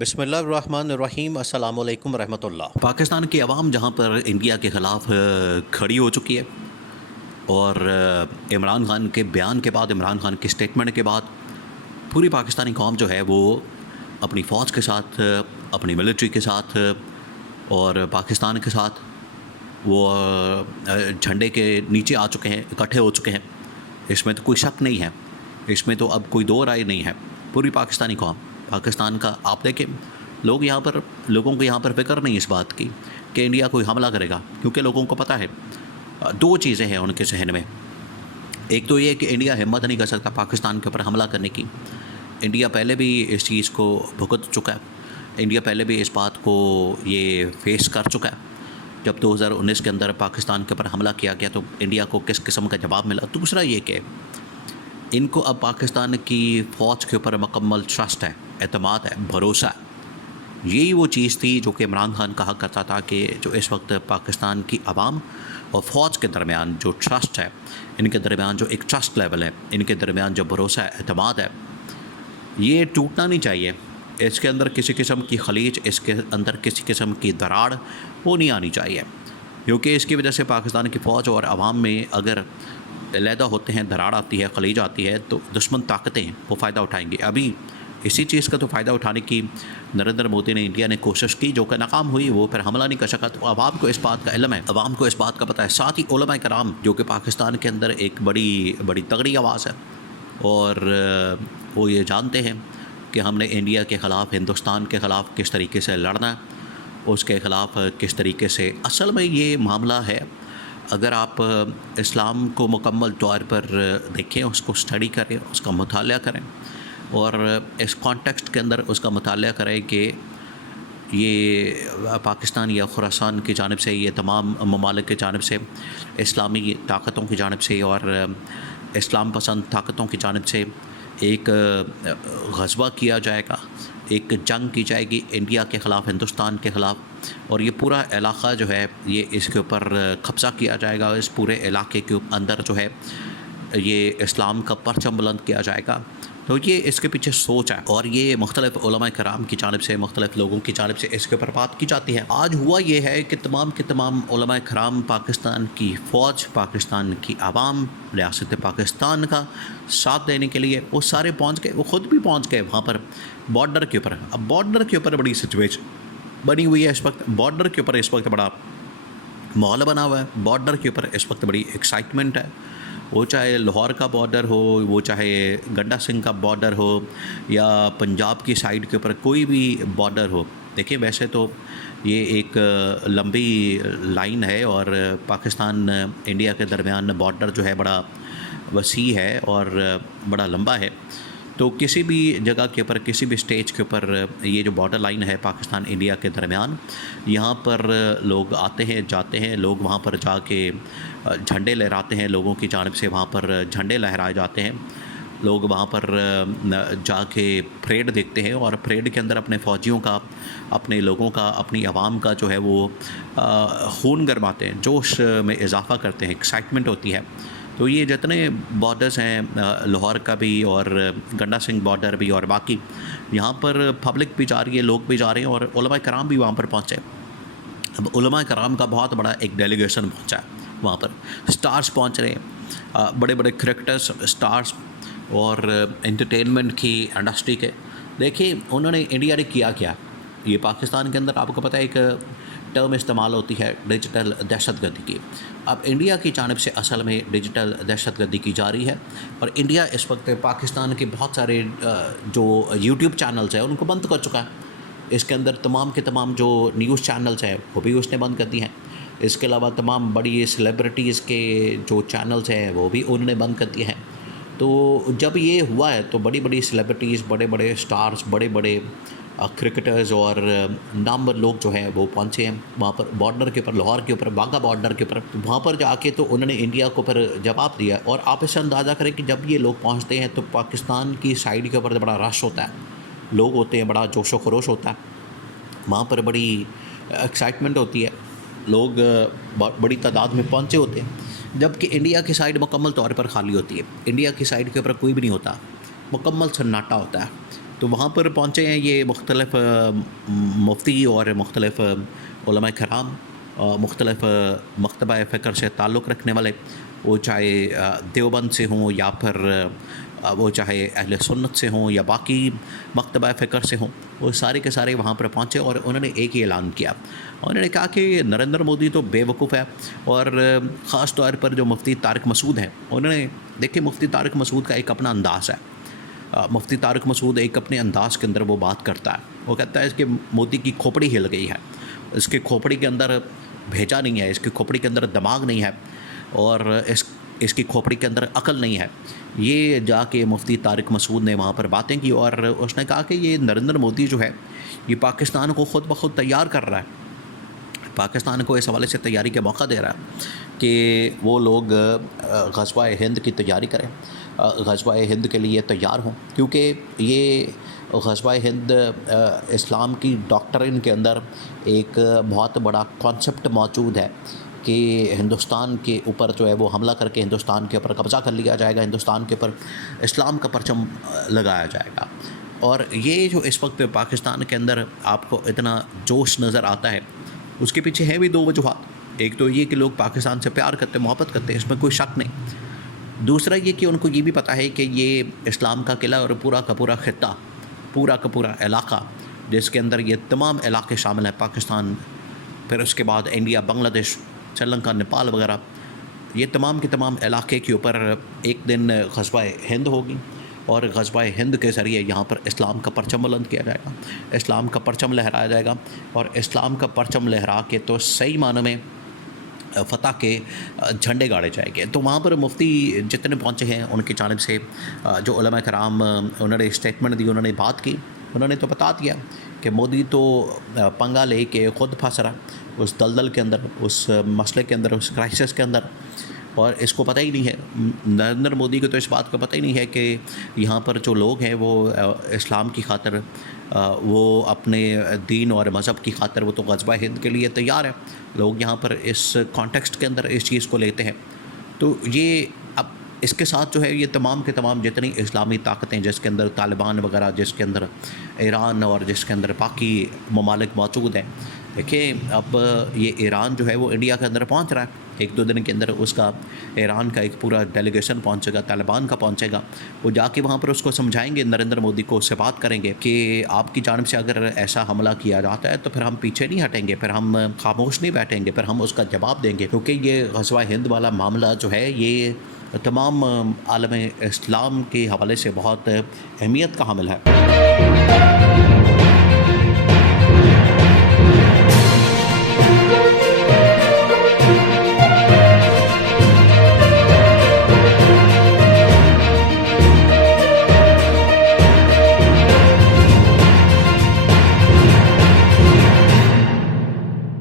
بسم اللہ الرحمن الرحیم، السلام علیکم ورحمۃ اللہ۔ پاکستان کی عوام جہاں پر انڈیا کے خلاف کھڑی ہو چکی ہے اور عمران خان کے بیان کے بعد، عمران خان کی سٹیٹمنٹ کے بعد پوری پاکستانی قوم جو ہے وہ اپنی فوج کے ساتھ، اپنی ملٹری کے ساتھ اور پاکستان کے ساتھ وہ جھنڈے کے نیچے آ چکے ہیں، اکٹھے ہو چکے ہیں۔ اس میں تو کوئی شک نہیں ہے، اس میں تو اب کوئی دو رائے نہیں ہے۔ پوری پاکستانی قوم پاکستان کا، آپ دیکھیں لوگوں کو یہاں پر فکر نہیں اس بات کی کہ انڈیا کوئی حملہ کرے گا، کیونکہ لوگوں کو پتہ ہے دو چیزیں ہیں ان کے ذہن میں۔ ایک تو یہ کہ انڈیا ہمت نہیں کر سکتا پاکستان کے اوپر حملہ کرنے کی۔ انڈیا پہلے بھی اس چیز کو بھگت چکا ہے، انڈیا پہلے بھی اس بات کو یہ فیس کر چکا ہے۔ جب 2019 کے اندر پاکستان کے اوپر حملہ کیا گیا تو انڈیا کو کس قسم کا جواب ملا۔ دوسرا یہ کہ ان کو اب پاکستان کی فوج کے اوپر مکمل ٹرسٹ ہے، اعتماد ہے، بھروسہ ہے۔ یہی وہ چیز تھی جو کہ عمران خان کہا کرتا تھا کہ جو اس وقت پاکستان کی عوام اور فوج کے درمیان جو ٹرسٹ ہے، ان کے درمیان جو ایک ٹرسٹ لیول ہے، ان کے درمیان جو بھروسہ ہے، اعتماد ہے، یہ ٹوٹنا نہیں چاہیے۔ اس کے اندر کسی قسم کی خلیج، اس کے اندر کسی قسم کی دراڑ وہ نہیں آنی چاہیے، کیونکہ اس کی وجہ سے پاکستان کی فوج اور عوام میں اگر علیحدہ ہوتے ہیں، دراڑ آتی ہے، خلیج آتی ہے، تو دشمن طاقتیں وہ فائدہ اٹھائیں گے۔ ابھی اسی چیز کا تو فائدہ اٹھانے کی نریندر مودی نے، انڈیا نے کوشش کی، جو کہ ناکام ہوئی، وہ پھر حملہ نہیں کر سکا۔ تو عوام کو اس بات کا علم ہے، عوام کو اس بات کا پتہ ہے۔ ساتھ ہی علماء کرام جو کہ پاکستان کے اندر ایک بڑی تگڑی آواز ہے، اور وہ یہ جانتے ہیں کہ ہم نے انڈیا کے خلاف، ہندوستان کے خلاف کس طریقے سے لڑنا ہے، اس کے خلاف کس طریقے سے۔ اصل میں یہ معاملہ ہے، اگر آپ اسلام کو مکمل طور پر دیکھیں، اس کو اسٹڈی کریں، اس کا مطالعہ کریں، اور اس کانٹیکسٹ کے اندر اس کا مطالعہ کریں کہ یہ پاکستان یا خراسان کی جانب سے، یہ تمام ممالک کی جانب سے، اسلامی طاقتوں کی جانب سے اور اسلام پسند طاقتوں کی جانب سے ایک غزوہ کیا جائے گا، ایک جنگ کی جائے گی انڈیا کے خلاف، ہندوستان کے خلاف، اور یہ پورا علاقہ جو ہے یہ اس کے اوپر قبضہ کیا جائے گا۔ اس پورے علاقے کے اندر جو ہے یہ اسلام کا پرچم بلند کیا جائے گا۔ تو یہ اس کے پیچھے سوچ ہے، اور یہ مختلف علماء کرام کی جانب سے، مختلف لوگوں کی جانب سے اس کے اوپر بات کی جاتی ہے۔ آج ہوا یہ ہے کہ تمام کے تمام علماء کرام، پاکستان کی فوج، پاکستان کی عوام، ریاست پاکستان کا ساتھ دینے کے لیے وہ سارے پہنچ گئے، وہ خود بھی پہنچ گئے وہاں پر بارڈر کے اوپر۔ اب بارڈر کے اوپر بڑی سچویشن بنی ہوئی ہے اس وقت، بارڈر کے اوپر اس وقت بڑا ماحول بنا ہوا ہے، بارڈر کے اوپر اس وقت بڑی ایکسائٹمنٹ ہے۔ وہ چاہے لاہور کا بارڈر ہو، وہ چاہے گنڈا سنگھ کا بارڈر ہو، یا پنجاب کی سائڈ کے اوپر کوئی بھی بارڈر ہو۔ دیکھیں ویسے تو یہ ایک لمبی لائن ہے، اور پاکستان انڈیا کے درمیان بارڈر جو ہے بڑا وسیع ہے اور بڑا لمبا ہے۔ تو کسی بھی جگہ کے اوپر، کسی بھی سٹیج کے اوپر یہ جو بارڈر لائن ہے پاکستان انڈیا کے درمیان، یہاں پر لوگ آتے ہیں، جاتے ہیں، لوگ وہاں پر جا کے جھنڈے لہراتے ہیں، لوگوں کی جانب سے وہاں پر جھنڈے لہرائے جاتے ہیں، لوگ وہاں پر جا کے پریڈ دیکھتے ہیں، اور پریڈ کے اندر اپنے فوجیوں کا، اپنے لوگوں کا، اپنی عوام کا جو ہے وہ خون گرماتے ہیں، جوش میں اضافہ کرتے ہیں، ایکسائٹمنٹ ہوتی ہے۔ تو یہ جتنے بارڈرز ہیں، لاہور کا بھی اور گنڈا سنگھ بارڈر بھی، اور باقی یہاں پر پبلک بھی جا رہی ہے، لوگ بھی جا رہے ہیں، اور علماء کرام بھی وہاں پر پہنچے۔ اب علماء کرام کا بہت بڑا ایک ڈیلیگیشن پہنچا ہے وہاں پر، سٹارز پہنچ رہے ہیں، بڑے بڑے کرکٹرز، سٹارز، اور انٹرٹینمنٹ کی انڈسٹری کے۔ دیکھیں انہوں نے، انڈیا نے کیا کیا، یہ پاکستان کے اندر آپ کو پتہ ہے ایک ٹرم استعمال ہوتی ہے ڈیجیٹل دہشت گردی کی۔ اب انڈیا کی جانب سے اصل میں ڈیجیٹل دہشت گردی کی جا رہی ہے، اور انڈیا اس وقت پاکستان کے بہت سارے جو یوٹیوب چینلز ہیں ان کو بند کر چکا ہے۔ اس کے اندر تمام کے تمام جو نیوز چینلز ہیں وہ بھی اس نے بند کر دی ہیں۔ اس کے علاوہ تمام بڑی سیلیبریٹیز کے جو چینلز ہیں وہ بھی انہوں نے بند کر دیے ہیں۔ تو جب یہ ہوا ہے تو بڑی بڑی سیلیبریٹیز، بڑے بڑے سٹارز، بڑے بڑے کرکٹرز اور نامور لوگ جو ہیں وہ پہنچے ہیں وہاں پر بارڈر کے اوپر، لاہور کے اوپر، واگا بارڈر کے اوپر۔ وہاں پر جا کے تو انہوں نے انڈیا کو پر جواب دیا، اور آپ اس سے اندازہ کریں کہ جب یہ لوگ پہنچتے ہیں تو پاکستان کی سائڈ کے اوپر بڑا رش ہوتا ہے، لوگ ہوتے ہیں، بڑا جوش و خروش ہوتا ہے، وہاں پر بڑی ایکسائٹمنٹ ہوتی ہے، لوگ بڑی تعداد میں پہنچے ہوتے ہیں، جبکہ انڈیا کی سائڈ مکمل طور پر خالی ہوتی ہے۔ انڈیا کی سائڈ کے اوپر کوئی بھی نہیں ہوتا، مکمل سناٹا ہوتا ہے۔ تو وہاں پر پہنچے ہیں یہ مختلف مفتی اور مختلف علماء کرام، مختلف مکتبہ فکر سے تعلق رکھنے والے، وہ چاہے دیوبند سے ہوں یا پھر وہ چاہے اہل سنت سے ہوں یا باقی مکتبہ فکر سے ہوں، وہ سارے کے سارے وہاں پر پہنچے اور انہوں نے ایک ہی اعلان کیا. انہوں نے کہا کہ نریندر مودی تو بے وقوف ہے، اور خاص طور پر جو مفتی طارق مسعود ہیں، انہوں نے دیکھیں مفتی طارق مسعود کا ایک اپنا انداز ہے. مفتی طارق مسعود ایک اپنے انداز کے اندر وہ بات کرتا ہے، وہ کہتا ہے کہ مودی کی کھوپڑی ہل گئی ہے، اس کی کھوپڑی کے اندر بھیجا نہیں ہے، اس کی کھوپڑی کے اندر دماغ نہیں ہے، اور اس کی کھوپڑی کے اندر عقل نہیں ہے. یہ جا کے مفتی طارق مسعود نے وہاں پر باتیں کی، اور اس نے کہا کہ یہ نریندر مودی جو ہے یہ پاکستان کو خود بخود تیار کر رہا ہے، پاکستان کو اس حوالے سے تیاری کا موقع دے رہا ہے کہ وہ لوگ غزوہ ہند کی تیاری کریں، غزوہ ہند کے لیے تیار ہوں، کیونکہ یہ غزوہ ہند اسلام کی ڈاکٹرن کے اندر ایک بہت بڑا کانسیپٹ موجود ہے کہ ہندوستان کے اوپر جو ہے وہ حملہ کر کے ہندوستان کے اوپر قبضہ کر لیا جائے گا، ہندوستان کے اوپر اسلام کا پرچم لگایا جائے گا. اور یہ جو اس وقت پاکستان کے اندر آپ کو اتنا جوش نظر آتا ہے، اس کے پیچھے ہیں بھی دو وجوہات. ایک تو یہ کہ لوگ پاکستان سے پیار کرتے، محبت کرتے، اس میں کوئی شک نہیں. دوسرا یہ کہ ان کو یہ بھی پتہ ہے کہ یہ اسلام کا قلعہ اور پورا کا پورا خطہ، پورا کا پورا علاقہ، جس کے اندر یہ تمام علاقے شامل ہیں، پاکستان، پھر اس کے بعد انڈیا، بنگلہ دیش، سری لنکا، نیپال وغیرہ، یہ تمام کے تمام علاقے کے اوپر ایک دن غزوہ ہند ہوگی، اور غزوہ ہند کے ذریعے یہاں پر اسلام کا پرچم بلند کیا جائے گا، اسلام کا پرچم لہرایا جائے گا، اور اسلام کا پرچم لہرا کے تو صحیح معنوں میں فتح کے جھنڈے گاڑے جائیں گے. تو وہاں پر مفتی جتنے پہنچے ہیں ان کی جانب سے جو علماء کرام انہوں نے اسٹیٹمنٹ دی، انہوں نے بات کی، انہوں نے تو بتا دیا کہ مودی تو پنگا لے کے خود پھنس رہا اس دلدل کے اندر، اس مسئلے کے اندر، اس کرائسس کے اندر، اور اس کو پتہ ہی نہیں ہے، نریندر مودی کو تو اس بات کا پتہ ہی نہیں ہے کہ یہاں پر جو لوگ ہیں وہ اسلام کی خاطر، وہ اپنے دین اور مذہب کی خاطر وہ تو غزوہ ہند کے لیے تیار ہے. لوگ یہاں پر اس کانٹیکسٹ کے اندر اس چیز کو لیتے ہیں. تو یہ اب اس کے ساتھ جو ہے یہ تمام کے تمام جتنی اسلامی طاقتیں، جس کے اندر طالبان وغیرہ، جس کے اندر ایران اور جس کے اندر باقی ممالک موجود ہیں، دیکھیں اب یہ ایران جو ہے وہ انڈیا کے اندر پہنچ رہا ہے. ایک دو دن کے اندر اس کا ایران کا ایک پورا ڈیلیگیشن پہنچے گا، طالبان کا پہنچے گا. وہ جا کے وہاں پر اس کو سمجھائیں گے، نریندر مودی کو، اس سے بات کریں گے کہ آپ کی جانب سے اگر ایسا حملہ کیا جاتا ہے تو پھر ہم پیچھے نہیں ہٹیں گے، پھر ہم خاموش نہیں بیٹھیں گے، پھر ہم اس کا جواب دیں گے، کیونکہ یہ غزوہ ہند والا معاملہ جو ہے یہ تمام عالم اسلام کے حوالے سے بہت اہمیت کا حامل ہے.